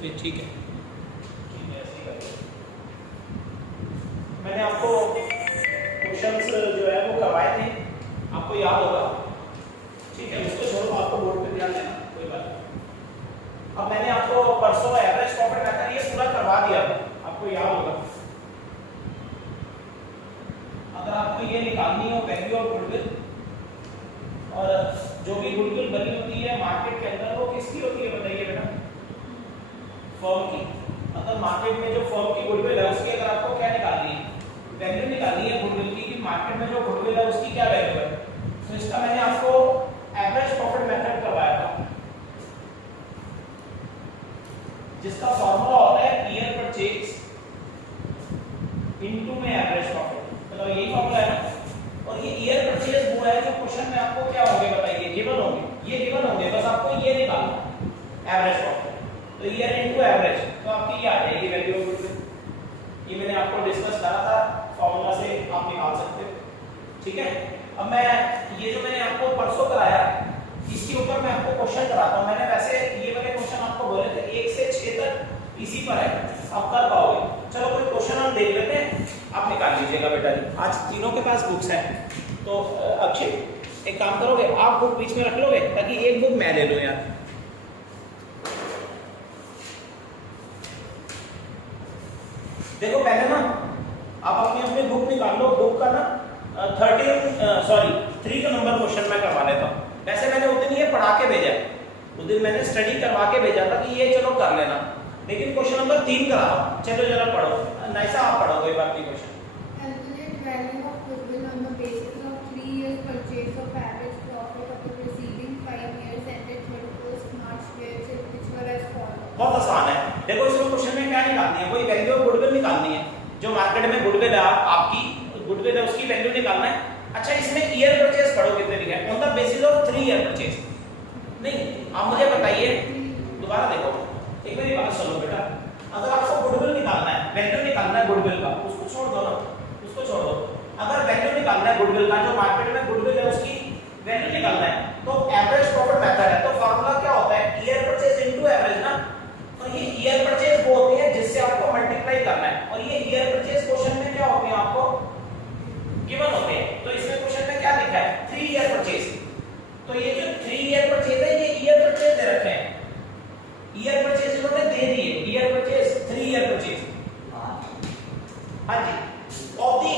ये ठीक है, ऐसे ही करिए। मैंने आपको क्वेश्चंस जो है वो करवाए थे, आपको याद होगा, ठीक है, उसको छोड़ो, आपको बोर्ड पे ध्यान देना, कोई बात नहीं। अब मैंने आपको परसों एवरेज प्रॉफिट मेथड ये पूरा करवा दिया, आपको याद होगा। अगर आपको ये निकालनी हो वैल्यू ऑफ गुडविल, और जो भी गुडविल बनी होती है मार्केट के अंदर वो किसकी होती है बताइए बेटा? फर्म की। अगर मार्केट में जो फर्म की गुडविल है उसकी अगर आपको क्या निकालनी है, वैल्यू निकालनी है गुडविल की, कि मार्केट में जो गुडविल है उसकी क्या वैल्यू है, तो इसका मैंने आपको एवरेज प्रॉफिट मेथड करवाया था, जिसका फॉर्मूला होता है ईयर परचेज इनटू में एवरेज प्रॉफिट, मतलब यही फॉर्मूला है ना। और ये ईयर परचेज वो है जो क्वेश्चन में आपको क्या होंगे बताइए, गिवन होंगे, ये गिवन होंगे, बस आपको ये निकालना एवरेज प्रॉफिट, तो ईयर इनटू एवरेज, तो आपकी ये आ जाएगी वैल्यू ऑफ गुडविल। ये मैंने आपको डिस्कस करा था, फॉर्मूला से आप निकाल सकते हो, ठीक है। अब मैं ये जो मैंने आपको परसों कराया इसके ऊपर मैं आपको क्वेश्चन कराता हूं। मैंने वैसे ये वाले क्वेश्चन आपको बोले थे 1 से 6 तक इसी पर है, आप कर पाओगे। चलो कोई क्वेश्चन हम देख लेते हैं, आप निकाल लीजिएगा बेटा जी। आज तीनों के पास बुक्स हैं, तो अक्षय एक काम करोगे, आप बुक बीच में रख लोगे ताकि एक बुक मैं ले लूं यार। देखो पहले ना आप अपनी अपनी बुक निकाल लो, बुक का ना 3 का नंबर क्वेश्चन मैं करवा लेता हूँ। वैसे मैंने उस दिन ये पढ़ा के भेजा, उस दिन मैंने स्टडी करवा के भेजा था कि ये चलो कर लेना, लेकिन क्वेश्चन नंबर 3 करा, चलो जरा पढ़ो, नैसा आप पढ़ो, कोई बात नहीं। Question Calculate value of goodwill on the basis of 3 years purchase of average profit of the preceding 5 years ended 31st March which were as follows। बहुत आसान है, देखो इसमें क्वेश्चन में क्या निकालनी है, कोई वैल्यू ऑफ गुडविल निकालनी है, जो मार्केट में गुडविल है आपकी गुडविल है उसकी वैल्यू निकालना है। अच्छा इसमें ईयर परचेज पढ़ो कितने लिखा है, on the basis of 3 year purchase. नहीं आप मुझे बताइए, दोबारा देखो, एक मेरी बात सुनो बेटा, अगर आपको गुडविल निकालना है, वैल्यू निकालना है गुडविल का, उसको छोड़ दो ना, उसको छोड़ दो। अगर वैल्यू निकालना है गुडविल का, जो मार्केट में गुडविल है उसकी वैल्यू निकालना है, तो एवरेज प्रॉफिट मेथड है, तो फार्मूला क्या होता है, ईयर परचेज इनटू एवरेज ना। तो ये ईयर परचेज वो होती है जिससे आपको मल्टीप्लाई करना है, और ये ईयर परचेज क्वेश्चन में क्या होती है आपको गिवन होते हैं। तो इसमें क्वेश्चन में क्या लिखा है 3 ईयर परचेज, तो ये जो 3 ईयर परचेज है ये ईयर परचेज दे रखे हैं, ईयर परचेज इन्होंने दे दिए, ईयर परचेज 3 ईयर परचेज। हाँ जी ऑफ दी,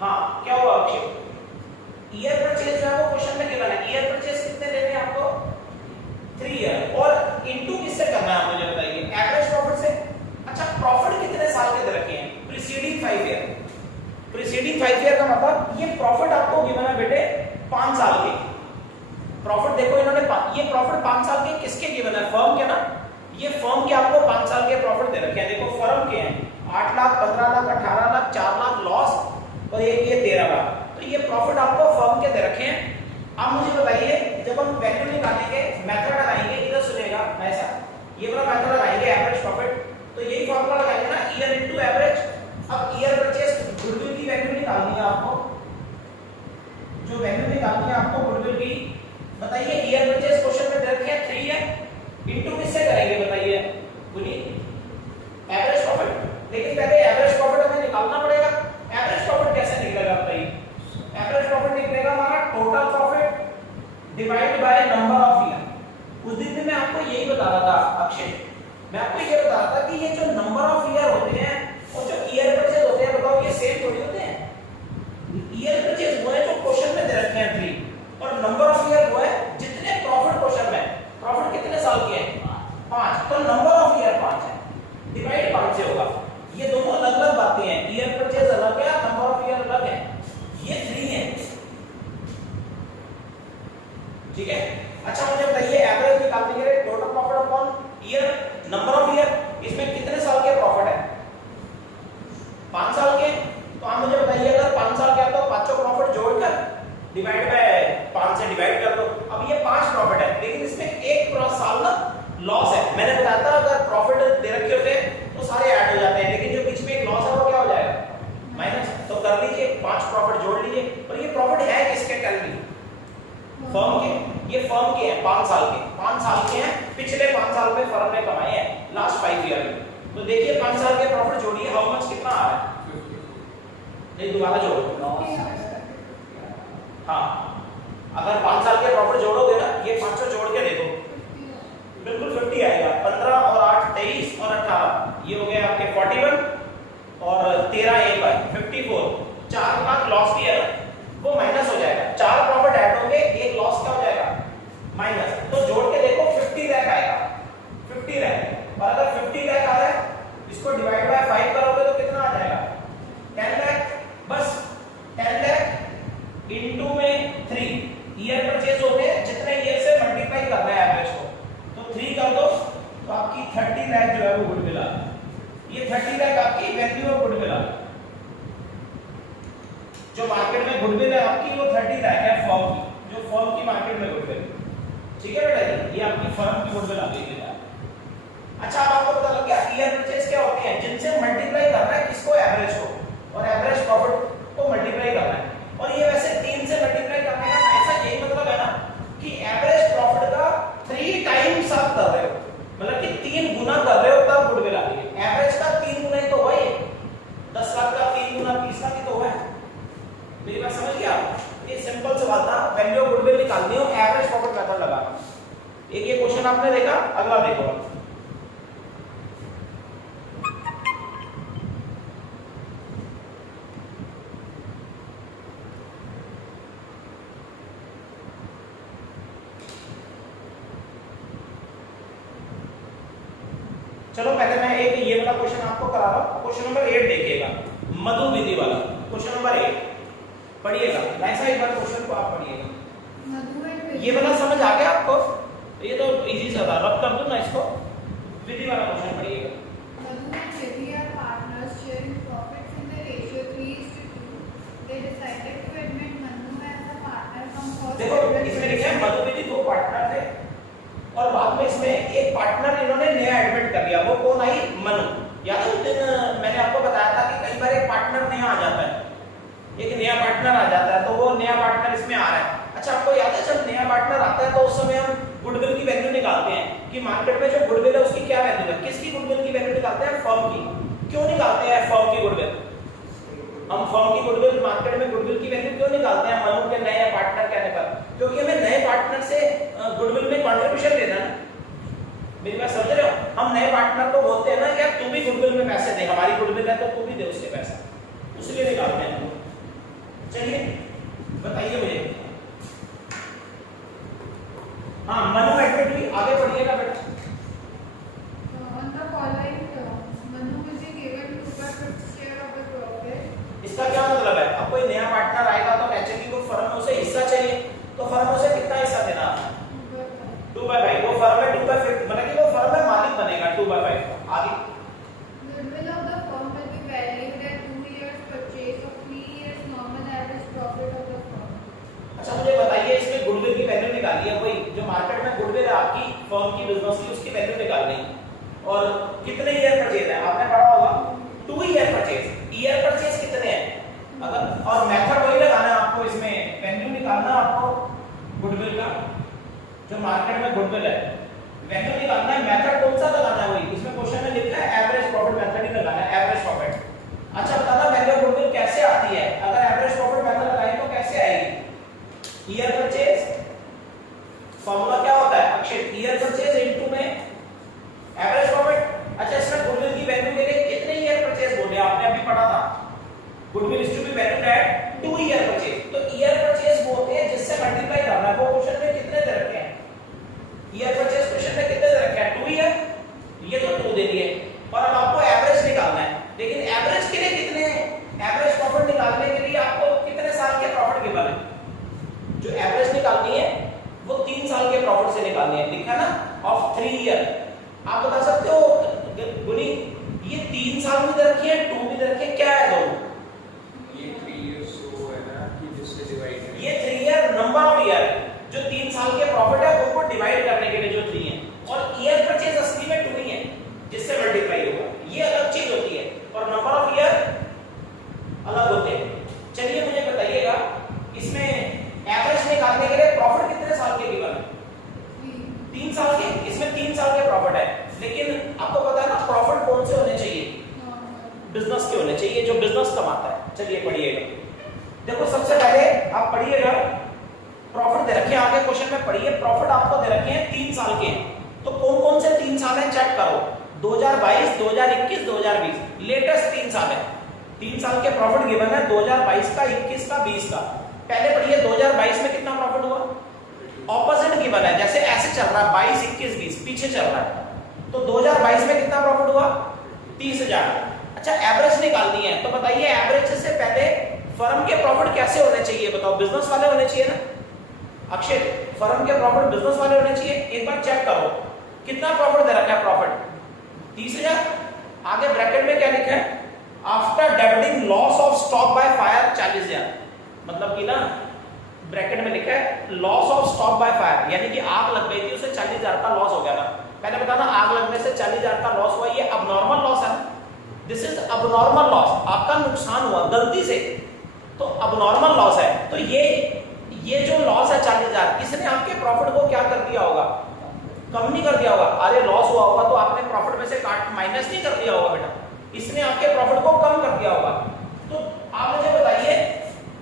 हाँ क्या हुआ अक्षय, ईयर परचेज जो है वो क्वेश्चन में गिवन है, ईयर परचेज कितने देने हैं आपको 3 ईयर, और इनटू किससे करना है मुझे बताइए, एवरेज प्रॉफिट से। अच्छा प्रॉफिट कितने साल के दे रखे हैं, प्रीसीडिंग 5 ईयर, प्रीसीडिंग 5 ईयर का मतलब ये प्रॉफिट आपको गिवन है बेटे 5 साल के प्रॉफिट। देखो इन्होंने ये प्रॉफिट 5 साल के किसके गिवन है, फर्म के ना, ये फर्म के आपको 5 साल के प्रॉफिट दे रखे हैं। देखो फर्म के हैं 8 लाख 15 लाख 18 लाख 4 लाख लॉस, और ये 13 लाख, तो ये प्रॉफिट आपको फर्म के दे रखे हैं। अब मुझे बताइए जब हम वैल्यू निकालेंगे मेथड लगाएंगे, इधर सुनेगा ऐसा, ये वाला मेथड लगाएंगे एवरेज प्रॉफिट, तो यही फॉर्मूला लगाएंगे ना ईयर इनटू एवरेज। अब ईयर परचेज गुडविल की वैल्यू निकालनी है आपको, जो वैल्यू निकालनी है आपको गुडविल की, बताइए ईयर परचेज क्वेश्चन में दे रखे हैं 3 है, इनटू किससे करेंगे बताइए, बोलिए एवरेज प्रॉफिट। लेकिन पहले एवरेज प्रॉफिट हमें निकालना पड़ेगा, एवरेज प्रॉफिट कैसे निकलेगा बताइए, एवरेज प्रॉफिट निकलेगा हमारा total profit divide by number of year. उस दिन में मैं आपको यही बता रहा था अक्षय, मैं आपको ये बता रहा था कि ये जो नंबर ऑफ ईयर होते हैं और जो ईयर परचेज होते हैं, बताओ ये सेम थोड़ी होते हैं। ईयर परचेज वो है जो क्वेश्चन में दे रखे हैं 3, और नंबर ऑफ ईयर वो है जितने प्रॉफिट क्वेश्चन में, प्रॉफिट कितने साल के हैं 5, तो नंबर ऑफ ईयर 5 है, डिवाइड 5 से होगा। ये दोनों अलग अलग बातें हैं, ईयर परचेज अलग है, नंबर ऑफ ईयर अलग है, ये 3 है, ठीक है। अच्छा मुझे बताइए एवरेज निकालने के लिए total profit upon year number of year, इसमें कितने साल के प्रॉफिट है 5 साल के, तो आप मुझे बताइए अगर 5 साल के तो पांचों प्रॉफिट जोड़कर डिवाइड बाय 5 से डिवाइड कर दो। अब ये 5 प्रॉफिट है, लेकिन इसमें एक साल ना लॉस है, मैंने बताया था अगर प्रॉफिट दे रखे होते तो सारे ऐड हो जाते हैं, लेकिन जो बीच में एक लॉस है वो क्या हो जाएगा माइनस, तो कर लीजिए 5 प्रॉफिट जोड़ लीजिए। और ये प्रॉफिट है किसके, कल फर्म के, ये फर्म के हैं 5 साल के, 5 साल के हैं, पिछले 5 साल में फर्म ने कमाए हैं, लास्ट 5 ईयर में। तो देखिए 5 साल के प्रॉफिट जोड़िए, हाउ मच कितना आ रहा है, नहीं दोबारा जोड़ो। हाँ, अगर 5 साल के प्रॉफिट जोड़ोगे ना, ये पांचों जोड़ के देखो, बिल्कुल 50 आएगा। 15 और 8 23 और 18 ये हो गए आपके 41 और 13 एक बार 54। 4 लाख लॉस भी है ना, वो माइनस हो जाएगा। 4 प्रॉफिट ऐड होंगे, एक लॉस क्या हो जाएगा, माइनस। तो जोड़ के देखो 50 लाख आएगा, 50 लाख। और अगर 50 लाख आ रहा है, इसको डिवाइड बाय 5 करोगे तो कितना आ जाएगा, 10 लाख। बस 10 लाख इनटू में 3 ईयर परचेज होते हैं, जितने ईयर से मल्टीप्लाई करना है एवरेज को, तो 3 कर दो तो आपकी 30 लाख जो है वो गुडविल आ गई। ये 30 लाख आपकी वैल्यू ऑफ गुडविल आ गई। जो मार्केट में गुडविल है आपकी, वो 30 लाख है फर्म की, जो फर्म की मार्केट में गुडविल। ठीक है बेटा जी, ये आपकी फर्म की गुडविल आ गई बेटा। अच्छा, अब आपको पता लग गया ईयर परचेज क्या होते हैं, जिनसे मल्टीप्लाई करना है किसको, एवरेज को, और एवरेज प्रॉफिट को मल्टीप्लाई करना है। और ये वैसे 3 से मल्टीप्लाई करने का ऐसा यही मतलब है ना कि एवरेज प्रॉफिट का 3 टाइम्स आप कर रहे हो, मतलब कि 3 गुना कर रहे हो, तब गुडविल आती है। एवरेज का 3 गुना ही तो हुआ, ये 10 लाख का 3 गुना 30 लाख ही तो हुआ है। मेरी बात समझ गया आप? ये सिंपल सा बात था, वैल्यू ऑफ गुडविल निकालनी हो, एवरेज प्रॉफिट मेथड लगाना। एक ये क्वेश्चन आपने देखा, अगला देखो। चलो पहले मैं एक ये वाला क्वेश्चन आपको करा रहा हूं। क्वेश्चन नंबर 8 देखिएगा, मधु विधि वाला क्वेश्चन नंबर 8 पढ़िएगा। ऐसा एक बार क्वेश्चन को आप पढ़िएगा। ये वाला समझ आ गया आपको? ये तो इजी सा था, रब कर दूं ना इसको। विधि वाला क्वेश्चन पढ़िएगा। Madhu and Vithi are partners sharing profits in the ratio 3:2. They decided to admit Manu as a partner from first. देखो इसमें लिखा है मधु विधि 2 पार्टनर थे, और बाद में इसमें एक पार्टनर इन्होंने नया एडमिट कर लिया। वो कौन आई, मनु। याद है उस दिन मैंने आपको बताया था कि कई बार एक पार्टनर नया आ जाता है, एक नया पार्टनर आ जाता है, तो वो नया पार्टनर इसमें आ रहा है। अच्छा, आपको याद है जब नया पार्टनर आता है तो उस समय हम गुडविल की वैल्यू निकालते हैं कि मार्केट में जो गुडविल है उसकी क्या वैल्यू है। किसकी गुडविल की वैल्यू निकालते हैं, फर्म की। क्यों निकालते हैं फर्म की गुडविल? हम फर्म की गुडविल, मार्केट में गुडविल की वैल्यू क्यों निकालते हैं मनु के नए पार्टनर के आने पर? क्योंकि हमें नए पार्टनर से गुडविल में कंट्रीब्यूशन देना है। मेरी बात समझ रहे हो? हम नए पार्टनर को बोलते हैं ना कि यार तू भी गुडविल में पैसे दे, हमारी गुडविल है तो तू भी दे उसके पैसा, उसलिए निकालते हैं। चलिए बताइए मुझे। हाँ, मनु एडमिट हुई, आगे बढ़िएगा बेटा। On the following terms, Manu will be given 2/5 share of the profit. इसका क्या मतलब है? अब कोई नया पार्टनर आएगा तो नेचुरली वो फर्म में उसे हिस्सा चाहिए, तो फर्म उसे कितना हिस्सा देना? 2/5। वो फर्म में 2/5, मतलब कि वो फर्म में मालिक बनेगा 2/5। आगे Goodwill of the firm will be valued at 2 years purchase of 3 years normal average profit of the firm. अच्छा, मुझे बताइए इसमें गुडविल की वैल्यू निकाली है, कोई जो मार्केट में गुडविल है आपकी फर्म की, बिजनेस की, उसकी वैल्यू निकालनी है। और कितने ईयर परचेज है आपने पढ़ा होगा, 2 ईयर परचेज। ईयर परचेज कितने हैं अगर, और मेथड वही लगाना है आपको, इसमें वैल्यू निकालना आपको गुडविल का, जो मार्केट में गुडविल है वैल्यू निकालना है। मेथड कौन सा लगाना है, वही इसमें क्वेश्चन में लिखा है एवरेज प्रॉफिट मेथड ही लगाना है, एवरेज प्रॉफिट। अच्छा बताना वैल्यू ऑफ गुडविल कैसे आती है? अगर एवरेज प्रॉफिट मेथड लगाएं तो कैसे आएगी? ईयर परचेज फॉर्मूला क्या होता है अक्षय, ईयर परचेज इनटू में एवरेज प्रॉफिट। अच्छा, इसमें गुडविल की वैल्यू के लिए कितने ईयर परचेज बोले आपने अभी पढ़ा था? Goodwill is to be valued at 2 year purchase. तो ईयर परचेज वो होते हैं जिससे मल्टीप्लाई करना है। वो क्वेश्चन में कितने दे रखे हैं? ईयर परचेज क्वेश्चन में कितने दे रखे हैं? 2 ईयर, ये तो 2 दे दिए। और अब आपको एवरेज निकालना है, लेकिन एवरेज के लिए कितने, एवरेज प्रॉफिट निकालने के लिए आपको कितने साल के प्रॉफिट गिवन है? जो एवरेज निकालनी है वो 3 साल के प्रॉफिट से निकालनी है, लिखा ना, ऑफ 3 ईयर। आप बता सकते हो गुनी, ये 3 साल भी दे रखी है, 2 भी दे रखी है, क्या है दोनों? ये 3 इयर्स वो है ना कि जिससे डिवाइड है। ये 3 ईयर नंबर ऑफ ईयर, जो 3 साल के प्रॉफिट है वो को डिवाइड करने के लिए जो 3 है, और ईयर परचेज असली में 2 ही है जिससे मल्टीप्लाई होगा, ये अलग चीज होती है। और नंबर ऑफ बिजनेस के होने चाहिए, जो बिजनेस कमाता है। चलिए पढ़िएगा, देखो सबसे पहले आप पढ़िएगा, प्रॉफिट दे रखे हैं आगे क्वेश्चन में, पढ़िए प्रॉफिट आपको दे रखे हैं 3 साल के हैं, तो कौन कौन से 3 साल हैं चेक करो, 2022, 2021, 2020, लेटेस्ट 3 साल है। 3 साल के प्रॉफिट गिवन है, 2022 का, 21 का, 20 का। पहले पढ़िए 2022 में कितना प्रॉफिट हुआ, ऑपोजिट गिवन है, जैसे ऐसे चल रहा है 22, 21, 20 पीछे चल रहा है, तो 2022 में कितना प्रॉफिट हुआ, 30,000। अच्छा एवरेज निकालनी है, तो बताइए एवरेज से पहले फर्म के प्रॉफिट कैसे होने चाहिए, बताओ, बिजनेस वाले होने चाहिए ना अक्षय, फर्म के प्रॉफिट बिजनेस वाले होने चाहिए। एक बार चेक करो कितना प्रॉफिट दे रखा है, प्रॉफिट 30,000, आगे ब्रैकेट में क्या लिखा है, after debiting loss of stock by fire 40,000, मतलब कि ना ब्रैकेट में लिखा है loss of stock by fire, यानी कि आग लग गई थी उसे 40,000 का लॉस हो गया था। पहले बताना आग लगने से 40,000 का लॉस हुआ, ये अबनॉर्मल लॉस है, दिस इज अबनॉर्मल लॉस, आपका नुकसान हुआ गलती से, तो अबनॉर्मल लॉस है। तो ये जो लॉस है 40,000, इसने आपके प्रॉफिट को क्या कर दिया होगा, कम नहीं कर दिया होगा। अरे लॉस हुआ होगा तो आपने प्रॉफिट में से काट माइनस नहीं कर दिया होगा बेटा, इसने आपके प्रॉफिट को कम कर दिया होगा। तो आप मुझे बताइए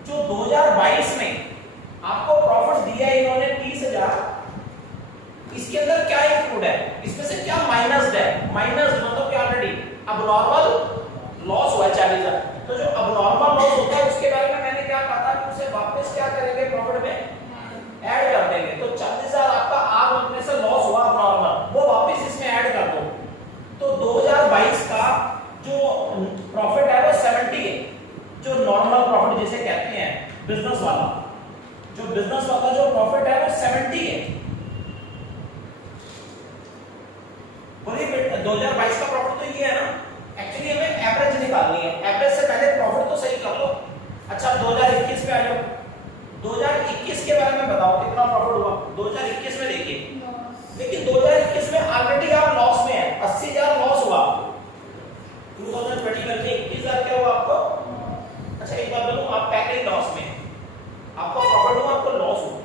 जो 2022 में आपको प्रॉफिट दिया है इन्होंने 30,000, इसके अंदर क्या इंक्लूड है, इसमें से क्या माइनस है, माइनस मतलब क्या, ऑलरेडी अबनॉर्मल लॉस हुआ है 40,000। तो जो अबनॉर्मल लॉस होता है उसके बारे में मैंने क्या कहा था कि उसे वापस क्या करेंगे, प्रॉफिट में ऐड कर देंगे। तो 40,000 आपका आग लगने से लॉस हुआ अबनॉर्मल, वो वापस इसमें ऐड कर दो, तो 2022 का जो प्रॉफिट है वो 70 है, जो नॉर्मल प्रॉफिट जिसे कहते हैं बिजनेस वाला, जो बिजनेस वाला जो प्रॉफिट है वो 70 है। बोलिए 2022 का प्रॉफिट तो ये है ना, एक्चुअली हमें एवरेज निकालनी है, एवरेज से पहले प्रॉफिट तो सही कर लो। अच्छा 2021 पे आ जाओ, 2021 के बारे में बताओ कितना प्रॉफिट हुआ 2021 में, देखिए लेकिन 2021 में ऑलरेडी आप लॉस में है, 80,000 लॉस हुआ, 2020 में 21,000 क्या हुआ आपको। अच्छा एक बात बोलूं, आप पहले ही लॉस में, आपको प्रॉफिट हुआ, आपको लॉस हुआ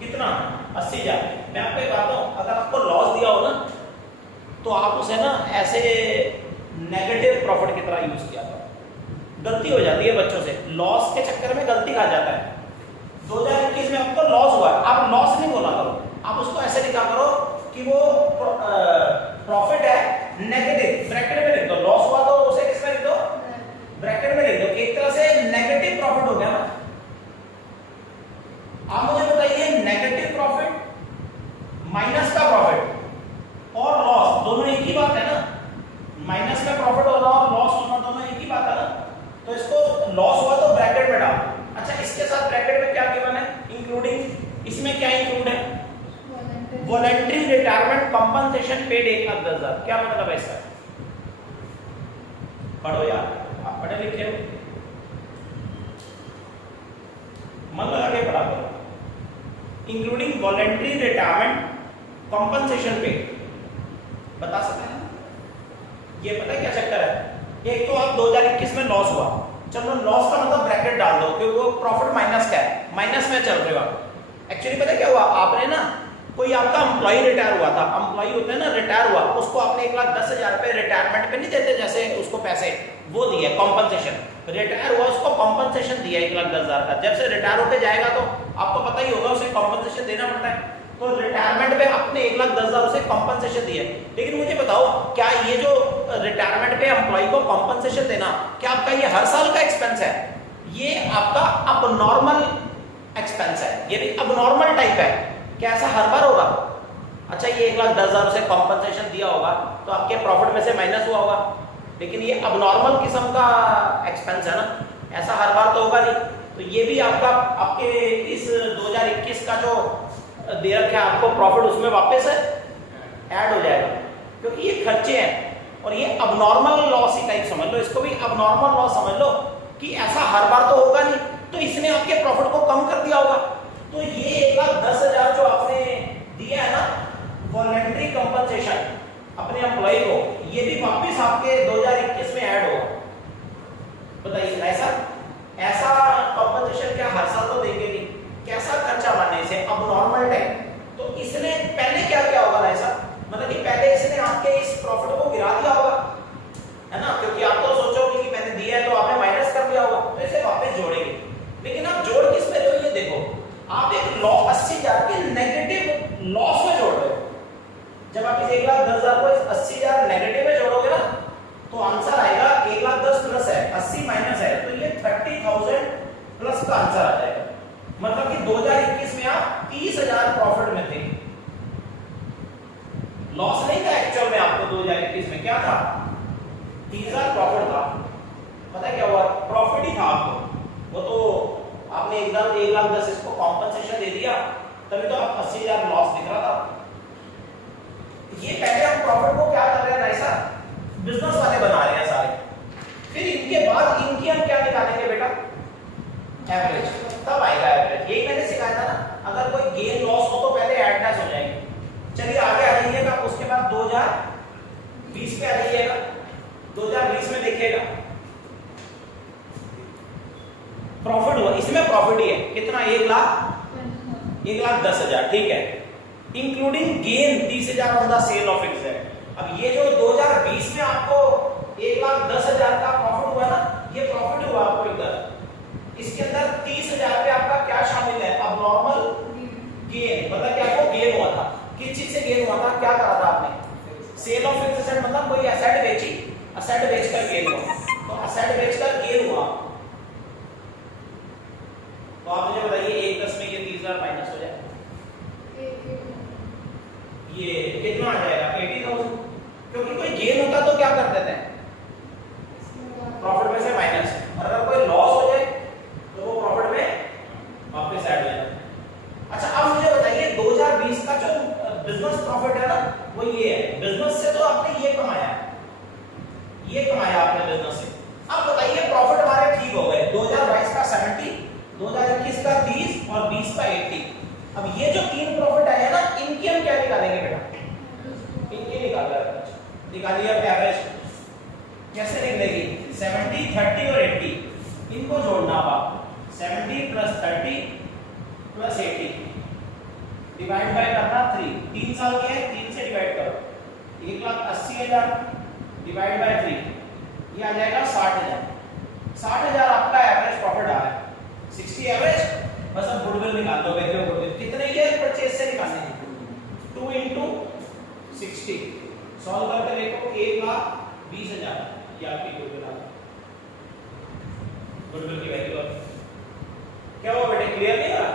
कितना, 80,000। मैं आपको एक बात बताऊं, अगर आपको लॉस दिया हो ना तो आप उसे ना ऐसे नेगेटिव प्रॉफिट की तरह यूज किया था, गलती हो जाती है बच्चों से, लॉस के चक्कर में गलती खा जाता है। 2021 में आपको लॉस हुआ, आप लॉस नहीं बोला करो, आप उसको ऐसे लिखा करो कि वो प्रॉफिट है नेगेटिव, ब्रैकेट में लिख दो, लॉस हुआ तो उसे किसमें लिख दो, ब्रैकेट में लिख दो, एक तरह से नेगेटिव प्रॉफिट हो गया ना। आप मुझे बताइए नेगेटिव प्रॉफिट, माइनस का प्रॉफिट और लॉस दोनों एक ही बात है ना, माइनस में प्रॉफिट होना और लॉस होना दोनों एक ही बात है ना, तो इसको लॉस हुआ तो ब्रैकेट में डाल। अच्छा इसके साथ ब्रैकेट में क्या गिवन है, इंक्लूडिंग, इसमें क्या इंक्लूड है, वॉलंटरी रिटायरमेंट कंपनसेशन पेड 1,10,000, क्या मतलब है इसका, पढ़ो यार, आप पढ़े लिखे हो, मन लगा के पढ़ा करो। Including voluntary retirement compensation paid, बता सकते हैं ये पता है क्या चक्कर है। एक तो आप 2021 में लॉस हुआ, चलो लॉस का मतलब ब्रैकेट डाल दो क्योंकि वो प्रॉफिट माइनस का है, माइनस में चल रहे हो आप। एक्चुअली पता क्या हुआ, आपने ना कोई आपका एम्प्लॉय रिटायर हुआ था, एम्प्लॉय होते हैं ना रिटायर हुआ, उसको आपने 1,10,000 रुपए रिटायरमेंट पे नहीं देते जैसे उसको पैसे, वो दिए कॉम्पनसेशन, रिटायर हुआ उसको कॉम्पनसेशन दिया 1,10,000 का। जब से रिटायर होकर जाएगा तो आपको पता ही होगा उसे कॉम्पनसेशन देना पड़ता है, तो रिटायरमेंट पे आपने 1,10,000 उसे कॉम्पनसेशन दिया। लेकिन मुझे बताओ क्या ये जो रिटायरमेंट पे एम्प्लॉय को कॉम्पनसेशन देना, क्या आपका ये हर साल का एक्सपेंस है, ये आपका अबनॉर्मल एक्सपेंस है, ये भी अबनॉर्मल टाइप है, क्या ऐसा हर बार होगा। अच्छा ये 1,10,000 उसे कॉम्पनसेशन दिया होगा तो आपके प्रॉफिट में से माइनस हुआ होगा, लेकिन ये अबनॉर्मल किस्म का एक्सपेंस है ना, ऐसा हर बार तो होगा नहीं। तो ये भी आपका आपके इस 2021 का जो दे रखा है आपको प्रॉफिट, उसमें वापस ऐड हो जाएगा क्योंकि ये खर्चे हैं और ये अबनॉर्मल लॉस ही टाइप समझ लो, इसको भी अबनॉर्मल लॉस समझ लो कि ऐसा हर बार तो होगा नहीं, तो इसने आपके प्रॉफिट को कम कर दिया होगा। तो ये 1,10,000 जो आपने दिया है ना वॉलंटरी कंपनसेशन अपने एम्प्लॉय को, ये भी वापस आपके 2021 में ऐड होगा। बताइए ऐसा कंपनसेशन क्या हर साल तो देंगे नहीं, कैसा खर्चा मानने से अब नॉर्मल टाइम। तो इसने पहले क्या होगा ऐसा, मतलब कि पहले इसने आपके इस प्रॉफिट को गिरा दिया होगा, है ना, क्योंकि आप दिया है तो आपने माइनस कर दिया होगा, तो इसे वापस जोड़ेंगे। लेकिन आप जोड़ किस में रहे हो, ये देखो आप एक लॉस 80,000 के नेगेटिव लॉस में जोड़ रहे हो। जब आप इस 1,10,000 को इस 80,000 नेगेटिव में जोड़ोगे ना तो आंसर आएगा 1,10,000 प्लस है 80 माइनस है, तो ये 30,000 प्लस का आंसर आ जाएगा। मतलब कि 2021 में आप 30,000 प्रॉफिट में थे, लॉस नहीं था एक्चुअल में आपको। 2021 में क्या था, 30,000 प्रॉफिट था। पता है क्या हुआ, प्रॉफिट ही था आपको, वो तो आपने एकदम 1,10,000 इसको कॉम्पनसेशन दे दिया, तभी तो आप 80,000 लॉस दिख रहा था। ये पहले हम प्रॉफिट को क्या कर रहे हैं भाई साहब, बिजनेस वाले बना रहे हैं सारे, फिर इनके बाद इनकी हम क्या निकालेंगे बेटा, एवरेज, तब आएगा एवरेज। यही मैंने सिखाया था ना, अगर कोई गेन लॉस हो तो पहले एडनेस हो जाएंगे। चलिए आगे आ जाइएगा, उसके बाद 2020 पे आ जाइएगा। 2020 में देखिएगा प्रॉफिट हुआ, इसमें प्रॉफिट ही है कितना, 1,10,000, ठीक है, including gain 30,000 on the sale of asset. अब ये जो 2020 में आपको 1,10,000 का प्रॉफिट हुआ ना, ये प्रॉफिट हुआ आपको इधर, इसके अंदर 30,000 पे आपका क्या शामिल है, अब नॉर्मल गेन, मतलब कि आपको गेन हुआ था, किस चीज से गेन हुआ था, क्या करा था आपने, सेल ऑफ फिक्स्ड एसेट, मतलब कोई एसेट बेची, एसेट बेचकर गेन हुआ, तो एसेट बेचकर गेन हुआ। तो आप मुझे बताइए 1,10 में ये 30,000 माइनस हो जाए, ये कितना आ जाएगा, 80,000, क्योंकि कोई गेन होता तो क्या कर देते हैं, प्रॉफिट में से माइनस, और अगर कोई लॉस हो जाए तो वो प्रॉफिट में वापस ऐड हो जाए। अच्छा अब मुझे बताइए 2020 का जो बिजनेस प्रॉफिट है ना, वो ये है, बिजनेस से तो आपने ये कमाया, ये कमाया आपने बिजनेस से। अब बताइए प्रॉफिट हमारे ठीक हो गए, 2022 का 70, 2021 का 30 और 20 का 80। अब ये जो तीन प्रॉफिट आए हैं ना, इनकी हम क्या निकालेंगे बेटा, इनकी निकालिए अब एवरेज कैसे निकलेगी, 70, 30 और 80, इनको जोड़ना आप, 70 प्लस 30 प्लस 80 डिवाइड बाय करना 3, 3 साल के हैं, 3 से डिवाइड करो, 1,80,000 डिवाइड बाय 3, ये आ जाएगा 60,000। 60,000 आपका एवरेज प्रॉफिट आ रहा है, 60 एवरेज। बस अब गुडविल निकाल दो, वैल्यू गुडविल कितने के परचेज से निकालने हैं, 2 into 60, सॉल्व करके देखो 1,20,000, ये आपकी गुडविल आ गई, गुडविल की वैल्यू। क्या हुआ बेटे, क्लियर नहीं हुआ,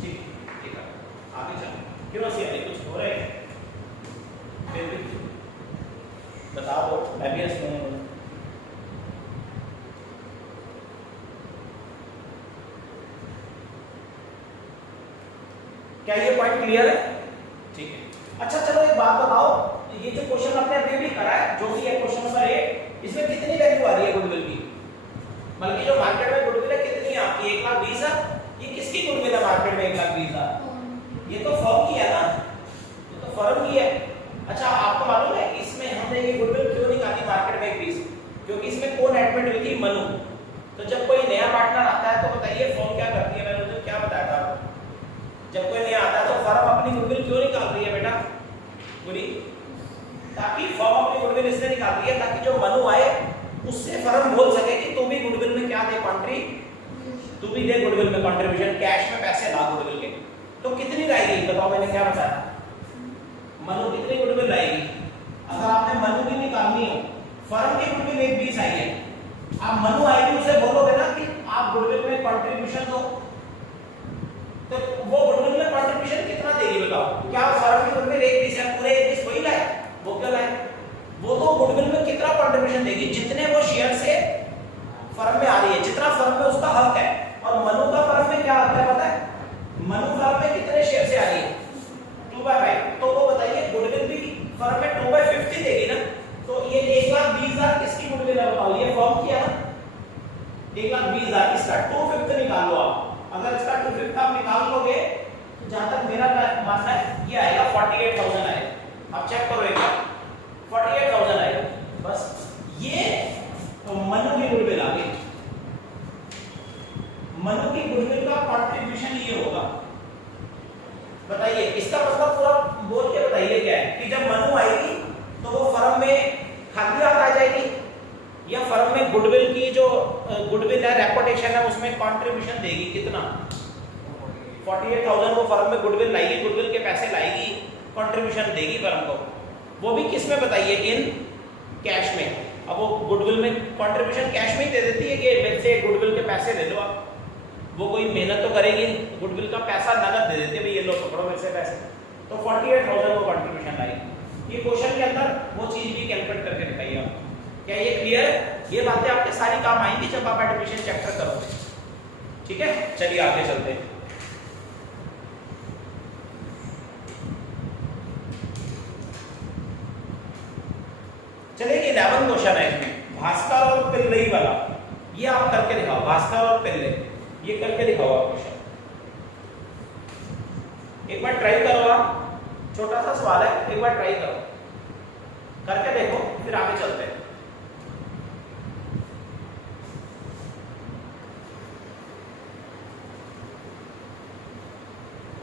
ठीक ठीक है, आगे चलो, क्यों सी आ रही, कुछ हो रहा है फिर भी बता दो, मैं भी सुनूंगा। क्या ये पॉइंट क्लियर है, ठीक है। अच्छा चलो एक बात बताओ, ये जो क्वेश्चन आपने अभी भी करा है, जो भी है क्वेश्चन नंबर 8, इसमें कितनी वैल्यू आ रही है गुडविल की, बल्कि जो मार्केट में गुडविल है कितनी है आपकी, 1,20,000। ये किसकी गुडविल है मार्केट में 1,20,000, ये तो फर्म की है ना, ये तो फर्म की है। अच्छा आपको मालूम है इसमें हमने ये गुडविल क्यों निकाली मार्केट में 1,20, क्योंकि इसमें कौन एडमिट हुई थी, मनु। तो जब कोई नया पार्टनर आता है तो बताइए फर्म क्या करती है, मैंने क्या बताया था आपको, जब कोई नया आता है तो फर्म अपनी गुडविल क्यों निकाल रही है बेटा, पूरी, ताकि फर्म अपनी गुडविल इसलिए निकाल रही है ताकि जो मनु आए उससे फर्म बोल सके कि तू भी गुडविल में क्या दे, तू भी दे गुडविल में कंट्रीब्यूशन, कैश में पैसे ला गुडविल के। तो कितनी लाएगी बताओ, मैंने क्या बताया, मनु कितनी गुडविल लाएगी, अगर आपने मनु की निकालनी हो, फर्म की गुडविल 1,20 आई है, आप मनु आएगी उसे बोलोगे ना कि आप गुडविल में कंट्रीब्यूशन दो, तो वो गुडविल में कंट्रीब्यूशन कितना देगी बताओ, क्या फर्म की गुडविल 1,20 है, पूरे 1,20 वही लाए, वो क्यों लाए, वो तो गुडविल में कितना कंट्रीब्यूशन देगी, जितने वो शेयर से फर्म में आ रही है, जितना फर्म में उसका हक है। और मनु का फर्म में क्या हक है पता है, मनु फर्म में कितने शेयर से आ रही है, 2/5, तो वो बताइए गुडविल भी फर्म में 2/50 देगी ना, तो ये 1,20,000 किसकी गुडविल है बताओ, ये फर्म की है ना, 1,20,000 इसका 2/5 निकाल लो आप, अगर इसका 2/5 आप निकाल लोगे तो जहां तक मेरा मानना है ये आएगा 48,000 आएगा, आप चेक करो एक बार, 48,000 आएगा, बस ये तो मनु की गुडविल आ गई, मनु की गुडविल का कंट्रीब्यूशन ये होगा। बताइए इसका मतलब पूरा बोल के बताइए क्या है, कि जब मनु आएगी तो वो फर्म में खाली हाथ आ जाएगी, गुडविल की जो गुडविल है, रेपुटेशन है, उसमें कंट्रीब्यूशन देगी कितना? 48,000 वो फर्म में गुडविल लाएगी, गुडविल के पैसे लाएगी, कंट्रीब्यूशन देगी फर्म को। वो भी किस में बताइए? इन कैश में। अब वो गुडविल में कंट्रीब्यूशन कैश में ही दे देती है कि मेरे से गुडविल के पैसे ले लो आप। वो कोई मेहनत तो करेगी नहीं, गुडविल का पैसा नगद दे देती है, भाई ये लो पकड़ो मेरे से पैसे। तो 48,000 वो कंट्रीब्यूशन लाएगी। ये क्वेश्चन के अंदर वो चीज भी कैलकुलेट करके दिखाइए आप। क्या ये क्लियर है? ये बातें आपके सारी काम आएंगी जब आप एडमिशन चैप्टर करोगे। ठीक है, चलिए आगे चलते हैं। चलिए 11 क्वेश्चन है इसमें, भास्कर और पिल्लई वाला। ये आप करके दिखाओ, भास्कर और पिल्लई, ये करके दिखाओ आप क्वेश्चन। एक बार ट्राई करो आप, छोटा सा सवाल है, एक बार ट्राई करो, करके देखो, फिर आगे चलते हैं।